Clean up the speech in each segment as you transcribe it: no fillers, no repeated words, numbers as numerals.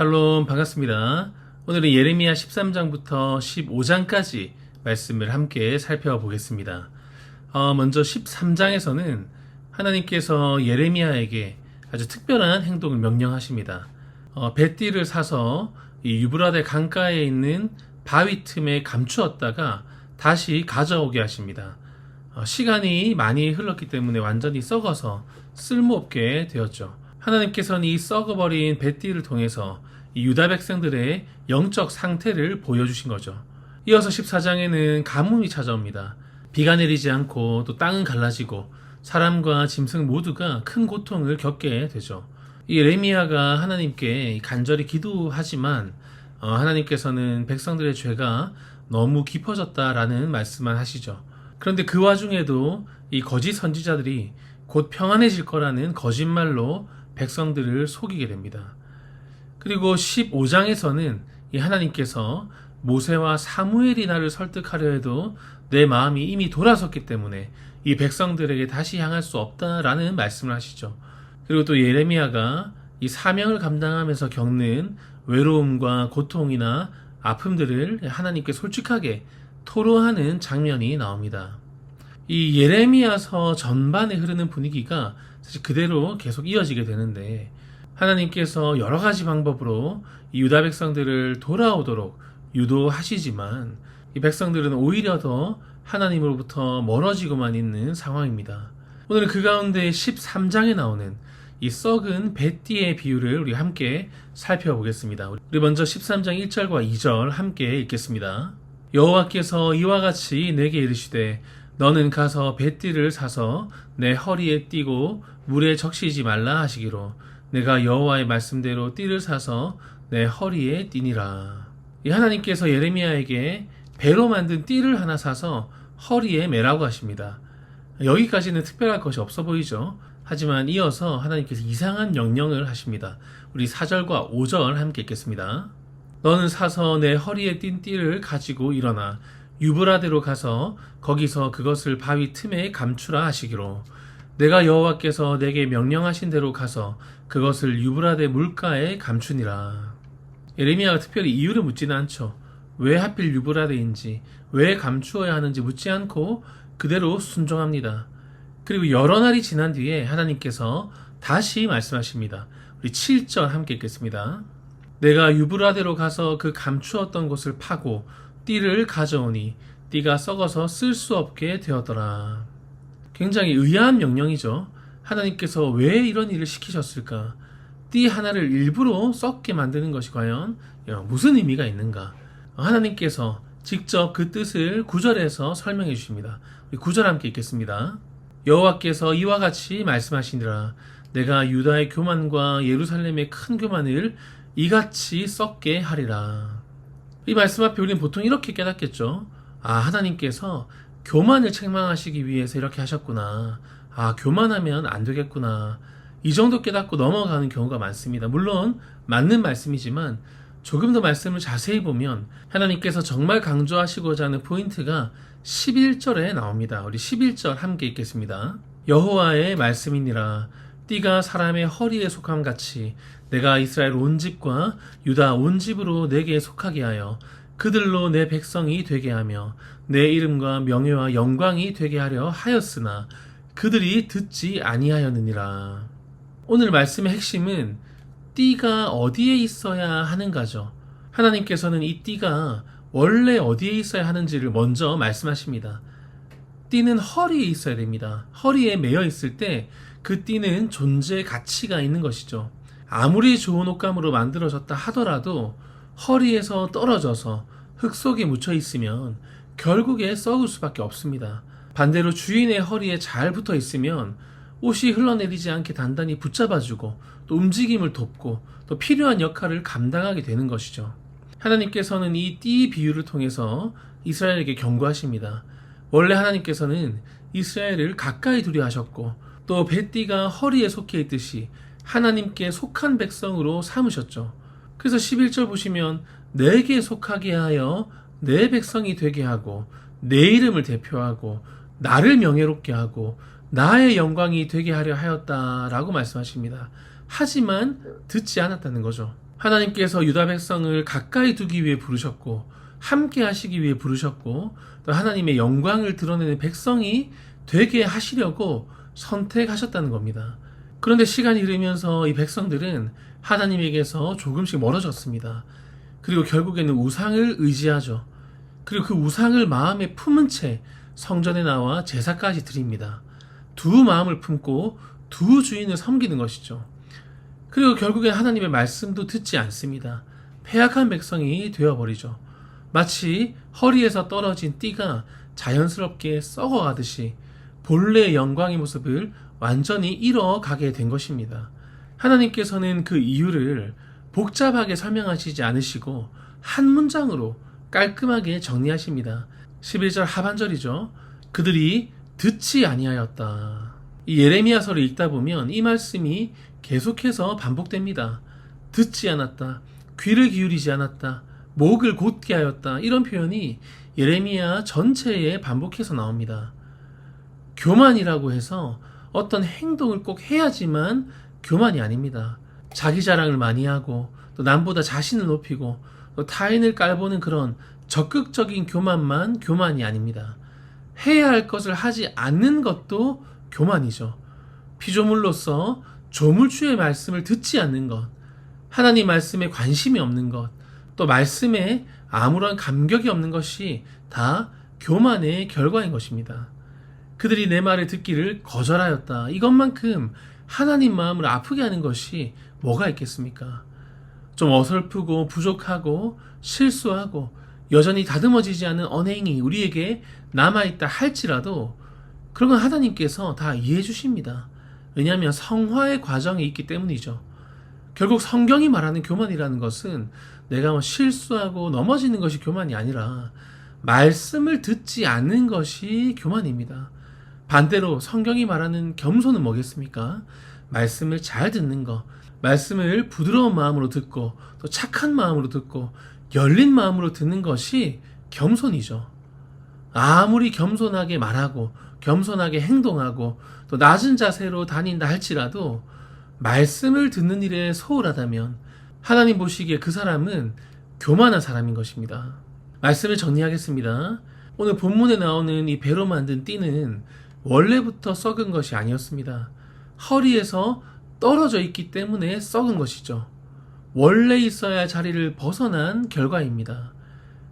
샬롬 반갑습니다. 오늘은 예레미야 13장부터 15장까지 말씀을 함께 살펴보겠습니다. 먼저 13장에서는 하나님께서 예레미야에게 아주 특별한 행동을 명령하십니다. 뱃띠를 사서 이 유브라데 강가에 있는 바위 틈에 감추었다가 다시 가져오게 하십니다. 시간이 많이 흘렀기 때문에 완전히 썩어서 쓸모없게 되었죠. 하나님께서는 이 썩어버린 뱃띠를 통해서 이 유다 백성들의 영적 상태를 보여주신 거죠. 이어서 14장에는 가뭄이 찾아옵니다. 비가 내리지 않고 또 땅은 갈라지고 사람과 짐승 모두가 큰 고통을 겪게 되죠. 이 예레미야가 하나님께 간절히 기도하지만 하나님께서는 백성들의 죄가 너무 깊어졌다라는 말씀만 하시죠. 그런데 그 와중에도 이 거짓 선지자들이 곧 평안해질 거라는 거짓말로 백성들을 속이게 됩니다. 그리고 15장에서는 이 하나님께서 모세와 사무엘이 나를 설득하려 해도 내 마음이 이미 돌아섰기 때문에 이 백성들에게 다시 향할 수 없다라는 말씀을 하시죠. 그리고 또 예레미야가 이 사명을 감당하면서 겪는 외로움과 고통이나 아픔들을 하나님께 솔직하게 토로하는 장면이 나옵니다. 이 예레미야서 전반에 흐르는 분위기가 사실 그대로 계속 이어지게 되는데 하나님께서 여러 가지 방법으로 이 유다 백성들을 돌아오도록 유도하시지만 이 백성들은 오히려 더 하나님으로부터 멀어지고만 있는 상황입니다. 오늘은 그 가운데 13장에 나오는 이 썩은 뱃띠의 비유를 우리 함께 살펴보겠습니다. 우리 먼저 13장 1절과 2절 함께 읽겠습니다. 여호와께서 이와 같이 내게 이르시되 너는 가서 뱃띠를 사서 내 허리에 띠고 물에 적시지 말라 하시기로 내가 여호와의 말씀대로 띠를 사서 내 허리에 띠니라. 이 하나님께서 예레미야에게 배로 만든 띠를 하나 사서 허리에 매라고 하십니다. 여기까지는 특별할 것이 없어 보이죠. 하지만 이어서 하나님께서 이상한 명령을 하십니다. 우리 4절과 5절 함께 읽겠습니다. 너는 사서 내 허리에 띈 띠를 가지고 일어나 유브라데로 가서 거기서 그것을 바위 틈에 감추라 하시기로 내가 여호와께서 내게 명령하신 대로 가서 그것을 유브라데 물가에 감추니라. 예레미야가 특별히 이유를 묻지는 않죠. 왜 하필 유브라데인지 왜 감추어야 하는지 묻지 않고 그대로 순종합니다. 그리고 여러 날이 지난 뒤에 하나님께서 다시 말씀하십니다. 우리 7절 함께 읽겠습니다. 내가 유브라데로 가서 그 감추었던 곳을 파고 띠를 가져오니 띠가 썩어서 쓸 수 없게 되었더라. 굉장히 의아한 명령이죠. 하나님께서 왜 이런 일을 시키셨을까? 띠 하나를 일부러 썩게 만드는 것이 과연 무슨 의미가 있는가? 하나님께서 직접 그 뜻을 9절에서 설명해 주십니다. 우리 9절 함께 읽겠습니다. 여호와께서 이와 같이 말씀하시니라. 내가 유다의 교만과 예루살렘의 큰 교만을 이같이 썩게 하리라. 이 말씀 앞에 우리는 보통 이렇게 깨닫겠죠. 하나님께서 교만을 책망하시기 위해서 이렇게 하셨구나. 교만하면 안 되겠구나. 이 정도 깨닫고 넘어가는 경우가 많습니다. 물론 맞는 말씀이지만 조금 더 말씀을 자세히 보면 하나님께서 정말 강조하시고자 하는 포인트가 11절에 나옵니다. 우리 11절 함께 읽겠습니다. 여호와의 말씀이니라. 띠가 사람의 허리에 속함 같이 내가 이스라엘 온 집과 유다 온 집으로 내게 속하게 하여 그들로 내 백성이 되게 하며 내 이름과 명예와 영광이 되게 하려 하였으나 그들이 듣지 아니하였느니라. 오늘 말씀의 핵심은 띠가 어디에 있어야 하는가죠. 하나님께서는 이 띠가 원래 어디에 있어야 하는지를 먼저 말씀하십니다. 띠는 허리에 있어야 됩니다. 허리에 매여 있을 때 그 띠는 존재 가치가 있는 것이죠. 아무리 좋은 옷감으로 만들어졌다 하더라도 허리에서 떨어져서 흙 속에 묻혀 있으면 결국에 썩을 수밖에 없습니다. 반대로 주인의 허리에 잘 붙어 있으면 옷이 흘러내리지 않게 단단히 붙잡아주고 또 움직임을 돕고 또 필요한 역할을 감당하게 되는 것이죠. 하나님께서는 이 띠 비유를 통해서 이스라엘에게 경고하십니다. 원래 하나님께서는 이스라엘을 가까이 두려 하셨고 또 뱃띠가 허리에 속해 있듯이 하나님께 속한 백성으로 삼으셨죠. 그래서 11절 보시면 내게 속하게 하여 내 백성이 되게 하고 내 이름을 대표하고 나를 명예롭게 하고 나의 영광이 되게 하려 하였다라고 말씀하십니다. 하지만 듣지 않았다는 거죠. 하나님께서 유다 백성을 가까이 두기 위해 부르셨고 함께 하시기 위해 부르셨고 또 하나님의 영광을 드러내는 백성이 되게 하시려고 선택하셨다는 겁니다. 그런데 시간이 흐르면서 이 백성들은 하나님에게서 조금씩 멀어졌습니다. 그리고 결국에는 우상을 의지하죠. 그리고 그 우상을 마음에 품은 채 성전에 나와 제사까지 드립니다. 두 마음을 품고 두 주인을 섬기는 것이죠. 그리고 결국엔 하나님의 말씀도 듣지 않습니다. 패약한 백성이 되어버리죠. 마치 허리에서 떨어진 띠가 자연스럽게 썩어가듯이 본래의 영광의 모습을 완전히 잃어가게 된 것입니다. 하나님께서는 그 이유를 복잡하게 설명하시지 않으시고 한 문장으로 깔끔하게 정리하십니다. 11절 하반절이죠. 그들이 듣지 아니하였다. 이 예레미야서를 읽다 보면 이 말씀이 계속해서 반복됩니다. 듣지 않았다. 귀를 기울이지 않았다. 목을 곧게 하였다. 이런 표현이 예레미야 전체에 반복해서 나옵니다. 교만이라고 해서 어떤 행동을 꼭 해야지만 교만이 아닙니다. 자기 자랑을 많이 하고 또 남보다 자신을 높이고 또 타인을 깔보는 그런 적극적인 교만만 교만이 아닙니다. 해야 할 것을 하지 않는 것도 교만이죠. 피조물로서 조물주의 말씀을 듣지 않는 것, 하나님 말씀에 관심이 없는 것, 또 말씀에 아무런 감격이 없는 것이 다 교만의 결과인 것입니다. 그들이 내 말을 듣기를 거절하였다. 이것만큼 하나님 마음을 아프게 하는 것이 뭐가 있겠습니까? 좀 어설프고 부족하고 실수하고 여전히 다듬어지지 않은 언행이 우리에게 남아있다 할지라도 그런 건 하나님께서 다 이해해 주십니다. 왜냐하면 성화의 과정이 있기 때문이죠. 결국 성경이 말하는 교만이라는 것은 내가 실수하고 넘어지는 것이 교만이 아니라 말씀을 듣지 않는 것이 교만입니다. 반대로 성경이 말하는 겸손은 뭐겠습니까? 말씀을 잘 듣는 것, 말씀을 부드러운 마음으로 듣고 또 착한 마음으로 듣고 열린 마음으로 듣는 것이 겸손이죠. 아무리 겸손하게 말하고 겸손하게 행동하고 또 낮은 자세로 다닌다 할지라도 말씀을 듣는 일에 소홀하다면 하나님 보시기에 그 사람은 교만한 사람인 것입니다. 말씀을 정리하겠습니다. 오늘 본문에 나오는 이 배로 만든 띠는 원래부터 썩은 것이 아니었습니다. 허리에서 떨어져 있기 때문에 썩은 것이죠. 원래 있어야 할 자리를 벗어난 결과입니다.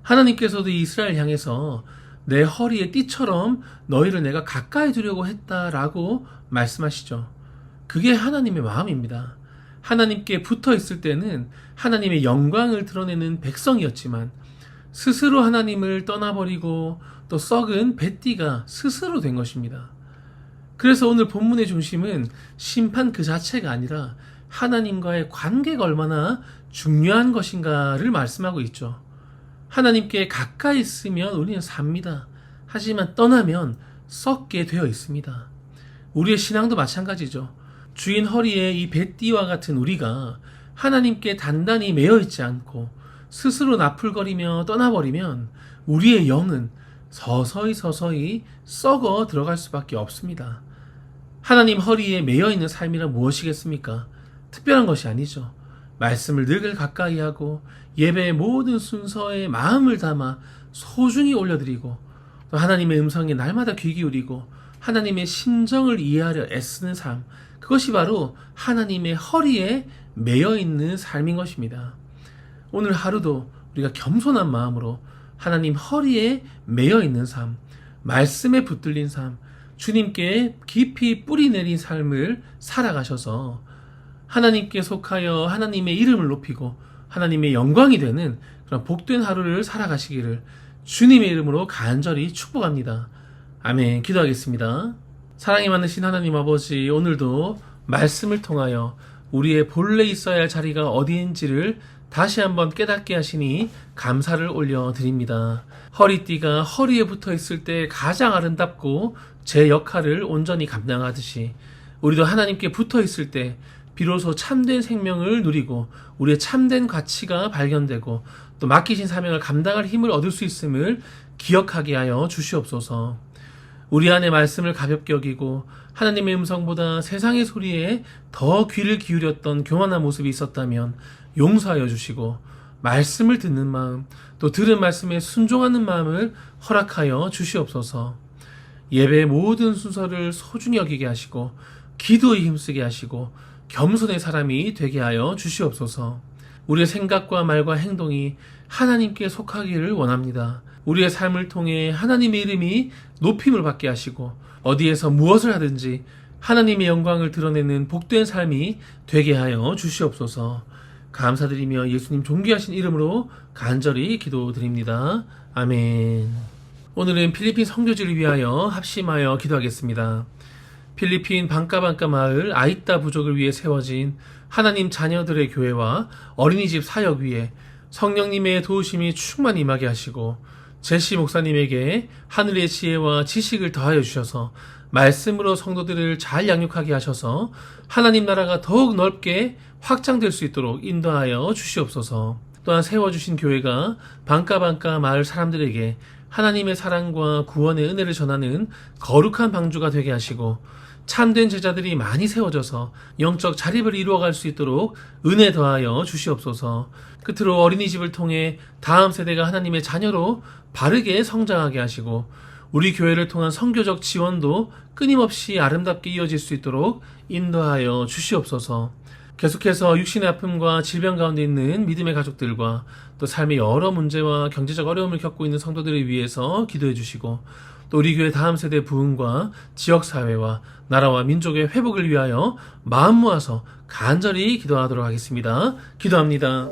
하나님께서도 이스라엘 향해서 내 허리의 띠처럼 너희를 내가 가까이 두려고 했다라고 말씀하시죠. 그게 하나님의 마음입니다. 하나님께 붙어 있을 때는 하나님의 영광을 드러내는 백성이었지만 스스로 하나님을 떠나버리고 또 썩은 뱃띠가 스스로 된 것입니다. 그래서 오늘 본문의 중심은 심판 그 자체가 아니라 하나님과의 관계가 얼마나 중요한 것인가를 말씀하고 있죠. 하나님께 가까이 있으면 우리는 삽니다. 하지만 떠나면 썩게 되어 있습니다. 우리의 신앙도 마찬가지죠. 주인 허리에 이 뱃띠와 같은 우리가 하나님께 단단히 매여 있지 않고 스스로 나풀거리며 떠나버리면 우리의 영은 서서히 썩어 들어갈 수밖에 없습니다. 하나님 허리에 매여 있는 삶이란 무엇이겠습니까? 특별한 것이 아니죠. 말씀을 늘 가까이 하고 예배의 모든 순서에 마음을 담아 소중히 올려드리고 또 하나님의 음성에 날마다 귀 기울이고 하나님의 심정을 이해하려 애쓰는 삶, 그것이 바로 하나님의 허리에 매여 있는 삶인 것입니다. 오늘 하루도 우리가 겸손한 마음으로 하나님 허리에 매여 있는 삶, 말씀에 붙들린 삶, 주님께 깊이 뿌리 내린 삶을 살아가셔서 하나님께 속하여 하나님의 이름을 높이고 하나님의 영광이 되는 그런 복된 하루를 살아가시기를 주님의 이름으로 간절히 축복합니다. 아멘. 기도하겠습니다. 사랑이 많으신 하나님 아버지, 오늘도 말씀을 통하여 우리의 본래 있어야 할 자리가 어디인지를 다시 한번 깨닫게 하시니 감사를 올려드립니다. 허리띠가 허리에 붙어 있을 때 가장 아름답고 제 역할을 온전히 감당하듯이 우리도 하나님께 붙어 있을 때 비로소 참된 생명을 누리고 우리의 참된 가치가 발견되고 또 맡기신 사명을 감당할 힘을 얻을 수 있음을 기억하게 하여 주시옵소서. 우리 안에 말씀을 가볍게 여기고 하나님의 음성보다 세상의 소리에 더 귀를 기울였던 교만한 모습이 있었다면 용서하여 주시고 말씀을 듣는 마음, 또 들은 말씀에 순종하는 마음을 허락하여 주시옵소서. 예배의 모든 순서를 소중히 여기게 하시고 기도에 힘쓰게 하시고 겸손의 사람이 되게 하여 주시옵소서. 우리의 생각과 말과 행동이 하나님께 속하기를 원합니다. 우리의 삶을 통해 하나님의 이름이 높임을 받게 하시고 어디에서 무엇을 하든지 하나님의 영광을 드러내는 복된 삶이 되게 하여 주시옵소서. 감사드리며 예수님 존귀하신 이름으로 간절히 기도드립니다. 아멘. 오늘은 필리핀 선교지를 위하여 합심하여 기도하겠습니다. 필리핀 방까방까 마을 아이따 부족을 위해 세워진 하나님 자녀들의 교회와 어린이집 사역 위에 성령님의 도우심이 충만히 임하게 하시고 제시 목사님에게 하늘의 지혜와 지식을 더하여 주셔서 말씀으로 성도들을 잘 양육하게 하셔서 하나님 나라가 더욱 넓게 확장될 수 있도록 인도하여 주시옵소서. 또한 세워주신 교회가 방까방까 마을 사람들에게 하나님의 사랑과 구원의 은혜를 전하는 거룩한 방주가 되게 하시고 참된 제자들이 많이 세워져서 영적 자립을 이루어갈 수 있도록 은혜 더하여 주시옵소서. 끝으로 어린이집을 통해 다음 세대가 하나님의 자녀로 바르게 성장하게 하시고 우리 교회를 통한 선교적 지원도 끊임없이 아름답게 이어질 수 있도록 인도하여 주시옵소서. 계속해서 육신의 아픔과 질병 가운데 있는 믿음의 가족들과 또 삶의 여러 문제와 경제적 어려움을 겪고 있는 성도들을 위해서 기도해 주시고 또 우리 교회 다음 세대 부흥과 지역사회와 나라와 민족의 회복을 위하여 마음 모아서 간절히 기도하도록 하겠습니다. 기도합니다.